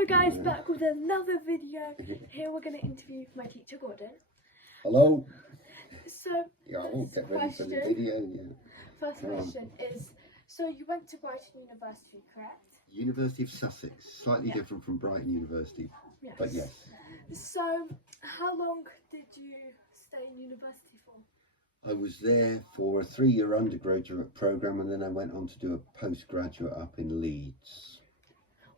Hello guys, back with another video. Here we're going to interview my teacher Gordon. Hello. So, Yeah, I won't get ready for the video. Yeah. First question is, so you went to Brighton University, correct? University of Sussex, slightly different from Brighton University, but yes. So, how long did you stay in university for? I was there for a 3-year undergraduate programme and then I went on to do a postgraduate up in Leeds.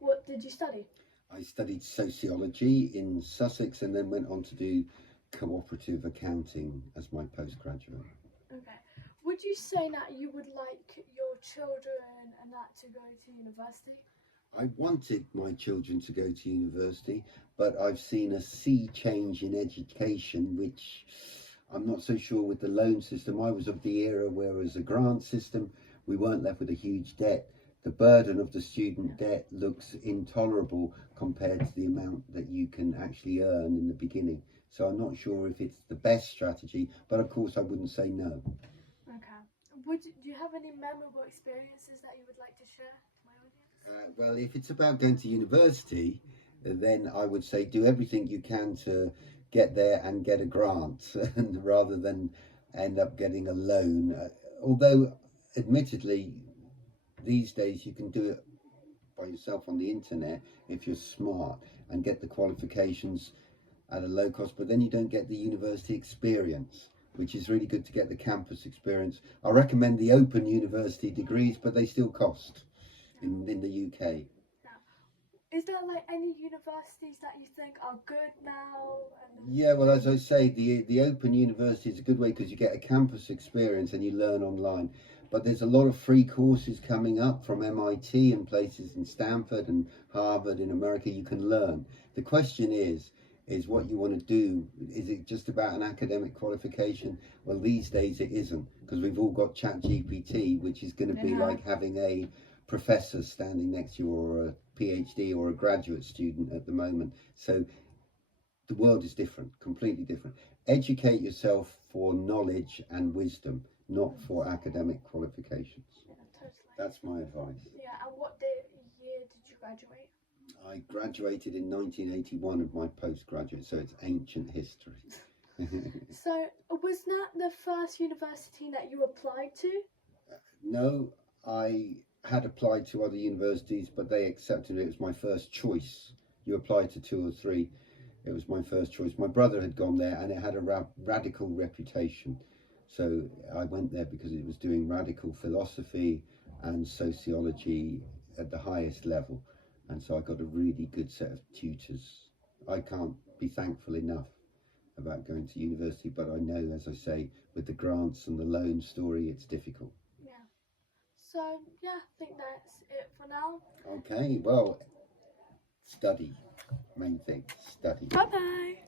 What did you study? I studied sociology in Sussex and then went on to do cooperative accounting as my postgraduate. Okay. Would you say that you would like your children and that to go to university? I wanted my children to go to university, but I've seen a sea change in education, which I'm not so sure with the loan system. I was of the era where it was a grant system. We weren't left with a huge debt. The burden of the student debt looks intolerable compared to the amount that you can actually earn in the beginning. So I'm not sure if it's the best strategy, but of course I wouldn't say no. Okay. Do you have any memorable experiences that you would like to share to my audience? Well, if it's about going to university, then I would say do everything you can to get there and get a grant rather than end up getting a loan. Although, admittedly, these days you can do it by yourself on the internet if you're smart and get the qualifications at a low cost, but then you don't get the university experience, which is really good to get the campus experience. I recommend the open university degrees, but they still cost in the UK. Is there like any universities that you think are good now? Yeah, well, as I say, the open university is a good way because you get a campus experience and you learn online. But there's a lot of free courses coming up from MIT and places in Stanford and Harvard in America. You can learn. The question is what you want to do. Is it just about an academic qualification? Well, these days it isn't, because we've all got ChatGPT, which is going to be like having a professor standing next to you, or a PhD or a graduate student at the moment. So the world is different, completely different. Educate yourself for knowledge and wisdom, not for academic qualifications. Yeah, totally. That's my advice. Yeah, and what year did you graduate? I graduated in 1981 of my postgraduate, so it's ancient history. So, was that the first university that you applied to? No, I had applied to other universities, but they accepted it. It was my first choice. You apply to 2 or 3. It was my first choice. My brother had gone there and it had a radical reputation. So I went there because it was doing radical philosophy and sociology at the highest level. And so I got a really good set of tutors. I can't be thankful enough about going to university, but I know, as I say, with the grants and the loan story, it's difficult. So, yeah, I think that's it for now. Okay, well, study. Main thing, study. Bye-bye.